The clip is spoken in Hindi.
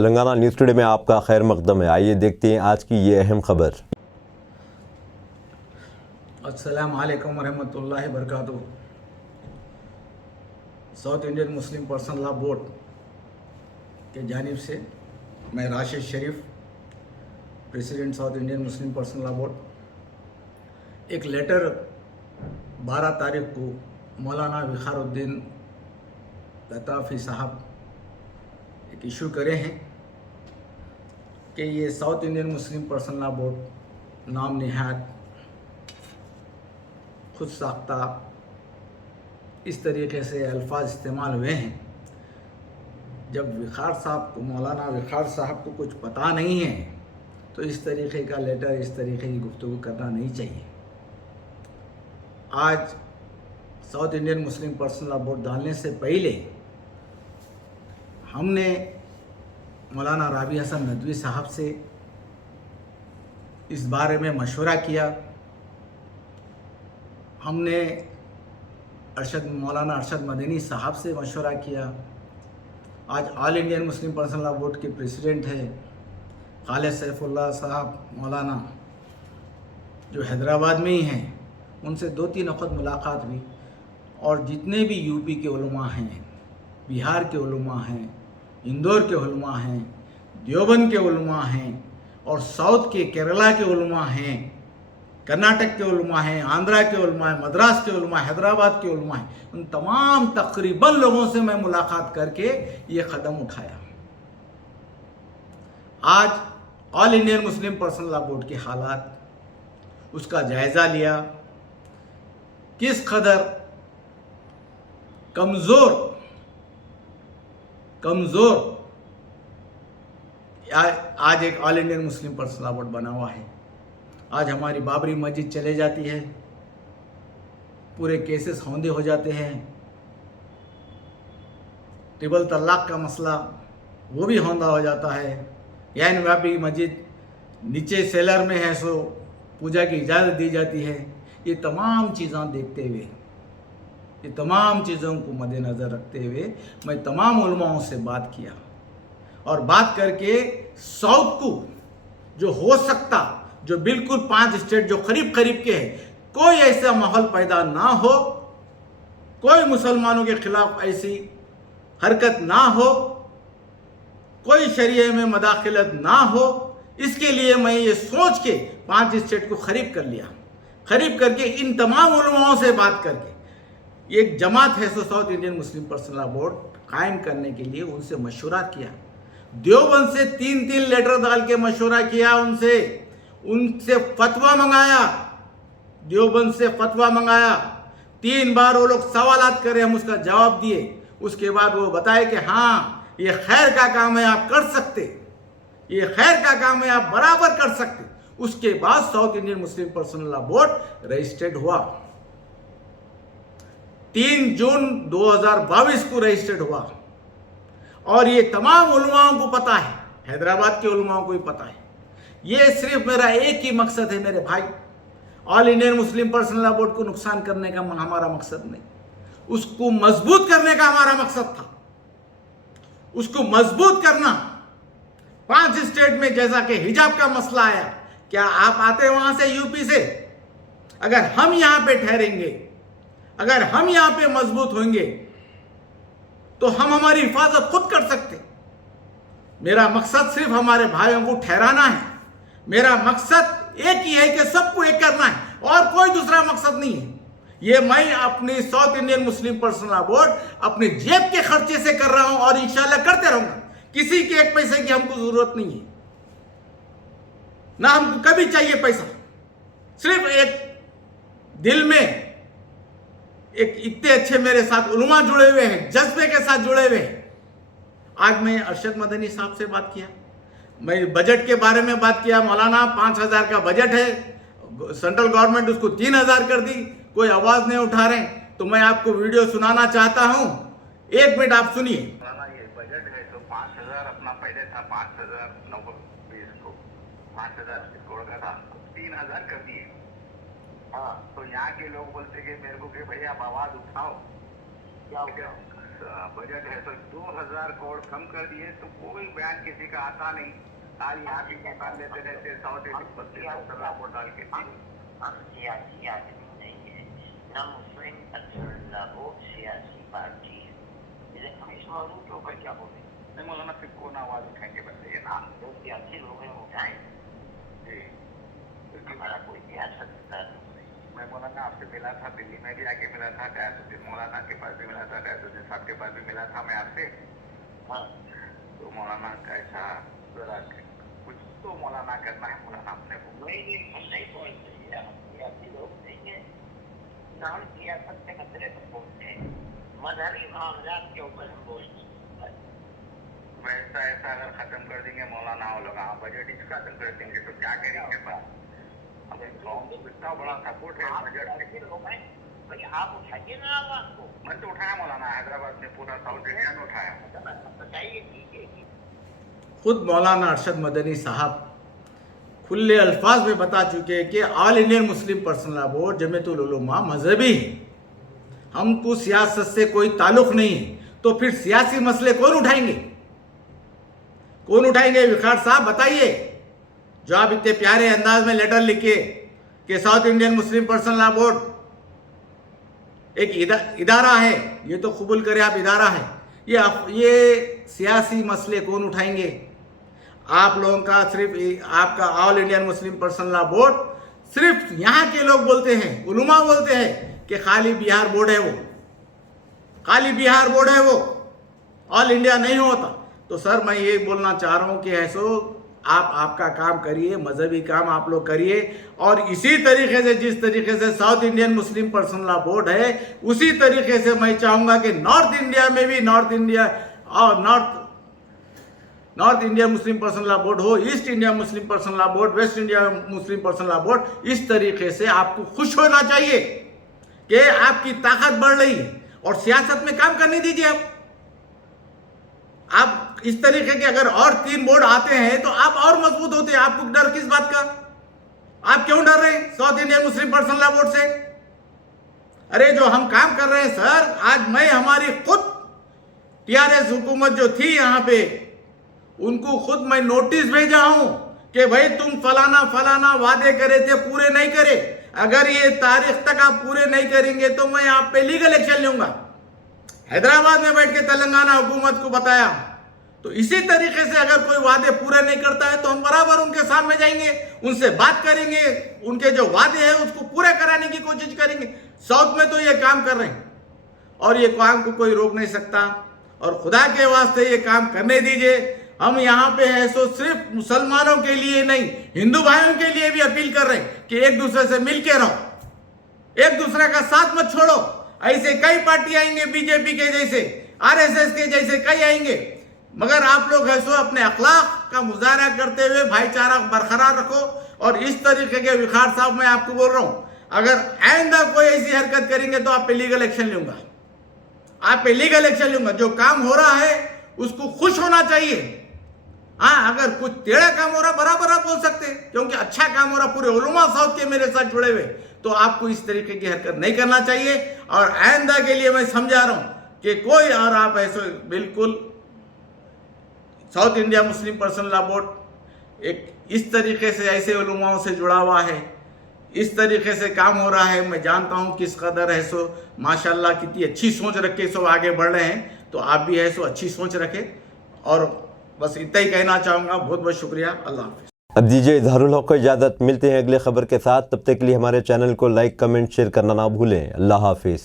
तेलंगाना न्यूज़ टुडे में आपका खैर मकदम है। आइए देखते हैं आज की ये अहम खबर। अस्सलाम वालेकुम रहमतुल्लाहि बरकातुहू। South Indian Muslim Personal Law Board के जानिब से मैं Rashid Sharif, president South Indian Muslim Personal Law Board, एक लेटर 12 तारीख को मौलाना विखारुद्दीन लताफ़ी साहब एक इशू करे हैं कि ये south Indian Muslim Personal Law board नाम निहायत खुद साख्ता इस तरीके से अल्फाज इस्तेमाल हुए हैं। जब विखार साहब को, मौलाना विखार साहब को कुछ पता नहीं है तो इस तरीके का लेटर, इस तरीके की गुफ्तगू करना नहीं चाहिए। आज south Indian Muslim Personal Law board डालने से पहले हमने मौलाना राबी हसन नदवी साहब से इस बारे में मशवरा किया। हमने मौलाना अरशद मदनी साहब से मशवरा किया। आज all Indian Muslim Personal Law Board के प्रेसिडेंट है खालिद सैफुल्लाह साहब मौलाना, जो हैदराबाद में ही हैं, उनसे 2-3 वक्त मुलाकात हुई। और जितने भी यूपी के उलमा हैं, बिहार के उलमा हैं, इंदौर के उलमा हैं, देवबंद के उलमा हैं, और साउथ के केरला के उलमा हैं, कर्नाटक के उलमा हैं, आंध्रा के उलमा हैं, मद्रास के उलमा, हैदराबाद के उलमा हैं, उन तमाम तकरीबन लोगों से मैं मुलाकात करके ये कदम उठाया। आज all Indian Muslim Personal Law Board के हालात, उसका जायज़ा लिया, किस कदर कमज़ोर आज एक all Indian Muslim Personal Law board बना हुआ है। आज हमारी बाबरी मस्जिद चले जाती है, पूरे केसेस होंदे हो जाते हैं। ट्रिपल तलाक का मसला वो भी होंदा हो जाता है। यानी बाबरी मस्जिद नीचे सेलर में है, सो पूजा की इजाज़त दी जाती है। ये तमाम चीज़ें देखते हुए, ये तमाम चीज़ों को मद्देनज़र रखते हुए मैं तमाम उलमाओं से बात किया, और बात करके साउथ को जो हो सकता, जो बिल्कुल 5 स्टेट जो करीब करीब के हैं, कोई ऐसा माहौल पैदा ना हो, कोई मुसलमानों के खिलाफ ऐसी हरकत ना हो, कोई शरीयत में मदाखिलत ना हो, इसके लिए मैं ये सोच के 5 स्टेट को खरीब कर लिया। खरीब करके इन तमाम उलमाओं से बात करके एक जमात है सो South Indian Muslim Personal Law Board कायम करने के लिए उनसे मशवरा किया। देवबंद से 3 लेटर डाल के मशवरा किया, उनसे फतवा मंगाया, देवबंद से फतवा मंगाया। 3 बार वो लोग सवालात करे, हम उसका जवाब दिए। उसके बाद वो बताए कि हाँ, ये खैर का काम है, आप कर सकते, ये खैर का काम है, आप बराबर कर सकते। उसके बाद south Indian Muslim Personal Law board registered हुआ। 3 जून 2022 को रजिस्टर्ड हुआ। और ये तमाम उलमाओं को पता है, हैदराबाद के उलमाओं को भी पता है। ये सिर्फ मेरा एक ही मकसद है मेरे भाई, all Indian Muslim Personal Law board को नुकसान करने का हमारा मकसद नहीं, उसको मजबूत करने का हमारा मकसद था। उसको मजबूत करना। 5 स्टेट में जैसा कि हिजाब का मसला आया, क्या आप आते वहां से, यूपी से? अगर हम यहां पे ठहरेंगे, अगर हम यहां पे मजबूत होंगे, तो हम हमारी हिफाजत खुद कर सकते। मेरा मकसद सिर्फ हमारे भाइयों को ठहराना है। मेरा मकसद एक ही है कि सबको एक करना है, और कोई दूसरा मकसद नहीं है। ये मैं अपनी south Indian Muslim Personal Law board अपने जेब के खर्चे से कर रहा हूं, और इंशाल्लाह करते रहूंगा। किसी के एक पैसे की हमको जरूरत नहीं है, ना हमको कभी चाहिए पैसा। सिर्फ एक दिल में एक इतने अच्छे मेरे साथ उलमा जुड़े हुए हैं, जज्बे के साथ जुड़े हुए हैं। आज मैं अरशद मदनी साहब से बात किया, मैं बजट के बारे में बात किया। मौलाना 5000 का बजट है, सेंट्रल गवर्नमेंट उसको 3000 कर दी, कोई आवाज नहीं उठा रहे। तो मैं आपको वीडियो सुनाना चाहता हूं, 1 मिनट आप सुनिए। ये बजट है तो 5000 अपना पहले था, 5020 को 5000 करोड़ का था, 3000 कर दिए। हाँ, तो यहाँ के लोग बोलते कि मेरे को कि भैया आप आवाज उठाओ, क्या हो गया? बजट है तो 2000 करोड़ कम कर दिए तो कोई बयान किसी का आता नहीं। आज यहाँ भी मकान लेते रहते 100 वोट डाल के। हम सियासी आदमी नहीं है, न मुस्लिम अल्हम्दुलिल्लाह वो सियासी पार्टी है, इसलिए हम इस मौजूद के ऊपर क्या बोले। नहीं मौलाना फिर कौन आवाज उठाएंगे बताइए ना। जो सियासी लोग हैं उठाएं, जी हमारा कोई सियासत नहीं। मैं मौलाना आपसे मिला था, दिल्ली में भी आके मिला था, गयासुद्दीन मौलाना के पास भी मिला था, गयासुद्दीन साहब के पास भी मिला था मैं आपसे। हाँ, तो मौलाना कैसा जरा कुछ तो मौलाना करना है मौलाना अपने को। हम नहीं बोलते, हम सियासी लोग नहीं है, न हम सियासत के मसले पर बोलते हैं, मजहबी मामलात के ऊपर हम बोलते हैं। वैसा ऐसा अगर खत्म कर देंगे मौलाना वो लोग, हाँ बजट इसका खत्म कर देंगे तो क्या करेंगे बात। अब इतना बड़ा सपोर्ट है बजट से। भाई आप उठाइए ना आवाज को। मैं तो उठाया मौलाना, हैदराबाद में पूरा साउथ इंडिया में उठाया। बताइए कीजिए। खुद मौलाना अरशद मदनी साहब खुले अल्फाज में बता चुके हैं कि all Indian Muslim personal board Jamiatul उलमा मजहबी है, हमको सियासत से कोई ताल्लुक नहीं है। तो फिर सियासी मसले कौन उठाएंगे, कौन उठाएंगे? विखार साहब बताइए, जो आप इतने प्यारे अंदाज में लेटर लिखे कि south Indian Muslim personal board एक इदारा है, ये तो कबूल करें आप इदारा है, ये सियासी मसले कौन उठाएंगे? आप लोगों का सिर्फ आपका all Indian Muslim Personal Law board, सिर्फ यहाँ के लोग बोलते हैं, उलमा बोलते हैं कि खाली बिहार बोर्ड है, वो खाली बिहार बोर्ड है, वो ऑल इंडिया नहीं होता। तो सर मैं ये बोलना चाह रहा हूँ कि ऐसो आप आपका काम करिए, मजहबी काम आप लोग करिए, और इसी तरीके से जिस तरीके से south Indian Muslim Personal Law board है, उसी तरीके से मैं चाहूँगा कि नॉर्थ इंडिया में भी North India Muslim Personal Law Board हो, East India Muslim Personal Law Board, West India Muslim Personal Law Board. इस तरीके से आपको खुश होना चाहिए कि आपकी ताकत बढ़ रही है, और सियासत में काम करने दीजिए। आप इस तरीके के अगर और 3 बोर्ड आते हैं तो आप और मजबूत होते हैं। आपको डर किस बात का? आप क्यों डर रहे हैं south Indian Muslim Personal Law board से? अरे जो हम काम कर रहे हैं सर, आज मैं हमारी खुद टीआरएस हुकूमत जो थी यहाँ पे, उनको खुद मैं नोटिस भेजा हूं कि भाई तुम फलाना फलाना वादे करे थे, पूरे नहीं करे, अगर ये तारीख तक आप पूरे नहीं करेंगे तो मैं आप पे लीगल एक्शन लूंगा। हैदराबाद में बैठ के तेलंगाना हुकूमत को बताया। तो इसी तरीके से अगर कोई वादे पूरे नहीं करता है तो हम बराबर उनके सामने जाएंगे, उनसे बात करेंगे, उनके जो वादे हैं उसको पूरे कराने की कोशिश करेंगे। साउथ में तो ये काम कर रहे हैं और ये काम को कोई रोक नहीं सकता, और खुदा के वास्ते ये काम करने दीजिए। हम यहाँ पे है सो सिर्फ मुसलमानों के लिए नहीं, हिंदू भाइयों के लिए भी अपील कर रहे हैं कि एक दूसरे से मिल के रहो, एक दूसरे का साथ मत छोड़ो। ऐसे कई पार्टी आएंगे, बीजेपी के जैसे, आरएसएस के जैसे कई आएंगे, मगर आप लोग है सो अपने अखलाक का मुजाहरा करते हुए भाईचारा बरकरार रखो। और इस तरीके के विखार साहब मैं आपको बोल रहा हूं, अगर आइंदा कोई ऐसी हरकत करेंगे तो आप पे लीगल एक्शन लूंगा, आप पे लीगल एक्शन लूंगा। जो काम हो रहा है उसको खुश होना चाहिए। हाँ, अगर कुछ टेढ़ा काम हो रहा बराबर आप बोल सकते हैं, क्योंकि अच्छा काम हो रहा, पूरे उलमा साउथ के मेरे साथ जुड़े हुए, तो आपको इस तरीके की हरकत नहीं करना चाहिए। और आइंदा के लिए मैं समझा रहा हूं कि कोई और आप ऐसे बिल्कुल south India Muslim Personal Law Board एक इस तरीके से ऐसे उलमाओं से जुड़ा हुआ है, इस तरीके से काम हो रहा है। मैं जानता हूं किस कदर है सो माशाल्लाह कितनी अच्छी सोच रख के सब आगे बढ़ रहे हैं, तो आप भी है सो अच्छी सोच रखें। और बस इतना ही कहना चाहूँगा। बहुत बहुत शुक्रिया। अल्लाह हाफ़िज़। अब दीजिए इजहारुल हक को इजाज़त। मिलते हैं अगले खबर के साथ, तब तक के लिए हमारे चैनल को लाइक कमेंट शेयर करना ना भूलें। अल्लाह हाफिज़।